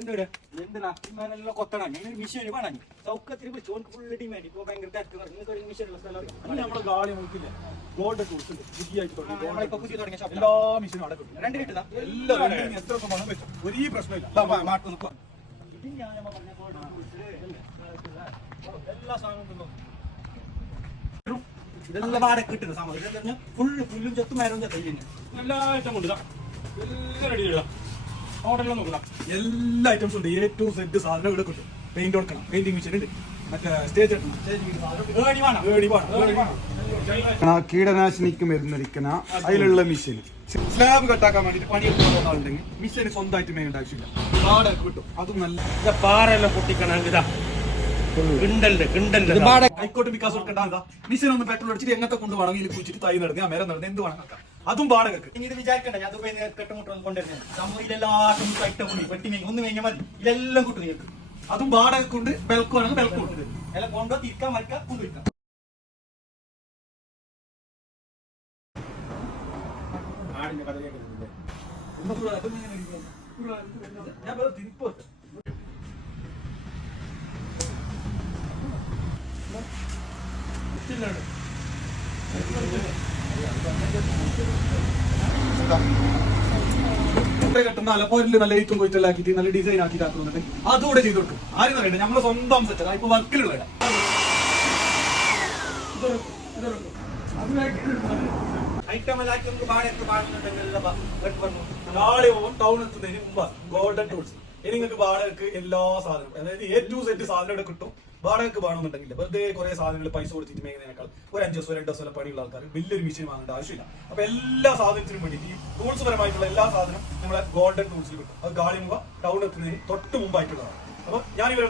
എന്തിനാ കൊത്തണം മിഷീൻ വേണം സൗഖ്യത്തിന് വിളിച്ചു ഫുള്ള് ഡിമാൻഡ് ഇപ്പൊ ഭയങ്കര തിരക്ക് നിങ്ങൾക്ക് ഒരു മിഷീനുള്ള സ്ഥലം നമ്മുടെ ഗാളി നോക്കില്ല ഗോൾഡ് ടൂൾസ് ഉണ്ട് പുതിയായിട്ട് നമ്മളിപ്പോ പുതിയ തുടങ്ങിയ ഷോപ്പ് എല്ലാ മിഷീനും അവിടെ കിട്ടും രണ്ട് കിട്ടുന്ന എല്ലാം എത്ര പണം വെച്ചു ഒരു പ്രശ്നമില്ല മാട്ട് നിൽക്കുക എല്ലാ സാധനവും ഇതെല്ലാം വാടക കിട്ടുന്ന സാധനം ഫുള്ള് പുല്ലും ചെത്തും മരവും ചെത്തില്ല എല്ലാ ഐറ്റം ഉണ്ട് എല്ലാം റെഡി ചെയ്താ ഹോട്ടലിൽ നോക്കുക എല്ലാ ഐറ്റംസും ഉണ്ട് A to Z സാധനം ഇവിടെ കിട്ടും പെയിന്റ് കൊടുക്കണം പെയിന്റിംഗ് മെഷീൻ ഉണ്ട് മറ്റേ സ്റ്റേജ് കീടനാശിനിക്ക് മരുന്നടിക്കണ അതിലുള്ള മെഷീൻ സ്ലാബ് കട്ടാക്കാൻ വേണ്ടിട്ട് പണിയെടുക്കുന്നുണ്ടെങ്കിൽ മെഷീൻ സ്വന്തമായിട്ട് മേണ്ട ആവശ്യമില്ല വാടക കിട്ടും അതും നല്ല പാറെല്ലാം പൊട്ടിക്കണം ഇതാ ഹൈക്കോട്ട് വികാസ് കൊടുക്കേണ്ട മെഷീൻ ഒന്ന് പെട്രോൾ അടിച്ചിട്ട് എങ്ങനത്തെ കൊണ്ടുപോകണം ഇതിൽ കുഴിച്ചിട്ട് തൈ നടന്ന് ആ മരം നടന്ന് എന്ത് വേണം അതും വാടകക്ക് ഇനി ഇത് വിചാരിക്കണ്ട ഞാൻ കെട്ടുമുട്ടൊന്നും കൊണ്ടുവരുന്നത് നമ്മളിലെല്ലാട്ടും കൈട്ട പുളി വെട്ടി ഒന്ന് കഴിഞ്ഞാൽ മതി ഇതെല്ലാം കിട്ടും നിങ്ങൾക്ക് അതും വാടകക്കുണ്ട് ബെൽക്ക് വേണമെങ്കിൽ ബെൽക്ക് കൊടുക്കും എല്ലാം കൊണ്ടോ തിരിക്കാൻ മരിക്കാം കൊണ്ടുവയ്ക്കാം ഞാൻ തിരിപ്പോ കെട്ടുന്ന അലപ്പോരിൽ നല്ല ഏറ്റവും കൊയിറ്റലാക്കിയിട്ട് നല്ല ഡിസൈൻ ആക്കിയിട്ട് ആക്കുന്നുണ്ട് അതുകൂടെ ചെയ്ത് കൊടുക്കും ആരും അറിയണ്ട നമ്മളെ സ്വന്തം സെറ്റ് ഇപ്പൊ വർക്കിലുള്ള നാളെ പോകും ടൗൺ എത്തുന്നതിന് മുമ്പ് ഗോൾഡൻ ടൂൾസ് ഇനി നിങ്ങൾക്ക് വാടകക്ക് എല്ലാ സാധനവും അതായത് A to Z സാധനം ഇവിടെ കിട്ടും വാടകക്ക് വേണമെന്നുണ്ടെങ്കിൽ വെറുതെ കുറെ സാധനങ്ങൾ പൈസ കൊടുത്തിട്ട് മേങ്ങുന്നതിനേക്കാൾ ഒരു 5 ദിവസം 2 ദിവസം പണിയുള്ള ആൾക്കാർ വലിയൊരു മെഷീൻ വാങ്ങേണ്ട ആവശ്യമില്ല അപ്പൊ എല്ലാ സാധനത്തിനും വേണ്ടി ഈ ടൂൾസ് പരമായിട്ടുള്ള എല്ലാ സാധനവും നമ്മളെ ഗോൾഡൻ ടൂൾസിൽ കിട്ടും അത് ഗാളിമുഖ ടൗൺ എത്തുന്നതിന് തൊട്ട് മുമ്പായിട്ടുള്ളതാണ് അപ്പൊ ഞാൻ ഇവരെ